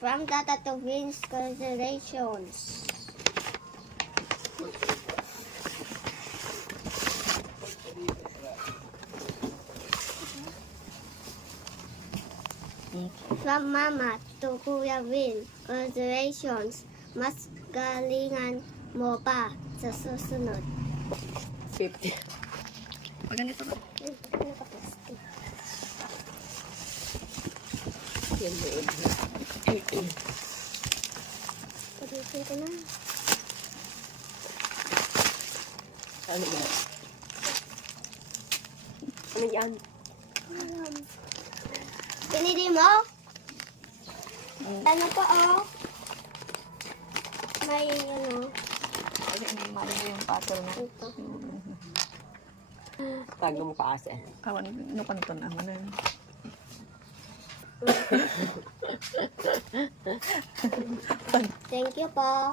From Tata to Vince, congratulations. From Mama to Kuya Vin, congratulations. Mas galingan mo pa sa susunod. 50. Pag ganito ba? Yan doon. Pag-isip ko na. Ano ba? Ano yan? Pinili mo? Ano pa oh? May ano. Kasi hindi mali yung pattern na. Ito. Tago mo pa asa. Kawan, no kanto na. Ano yun? Thank you po.